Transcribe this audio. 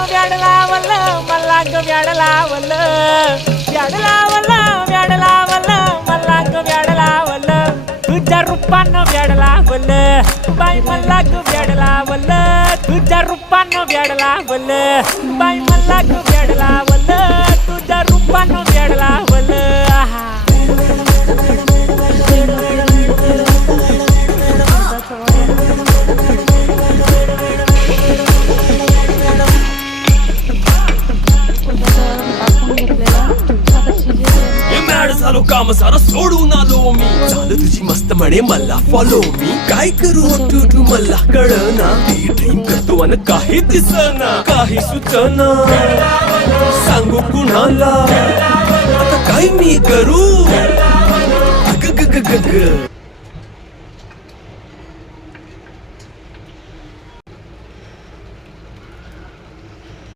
व्याड लावलं मला ग व्याड लावलं मला ग व्याड लावलं तुझ्या रूपानं व्याड लावलं बाई मला ग व्याड लावलं तुझ्या रूपानं व्याड लावलं बाई मला ग व्याड लावलं तुझ्या रूपानं व्याड लावलं झालो काम सारं सोडून आलो मी झालं तुझी मस्त म्हणे मला फॉलो मी काय करू टू मला कळना ती ड्रीम करतो आणि काही दिसना काही सुचना सांगू कुणाला आता काय मी करू ग ग ग ग ग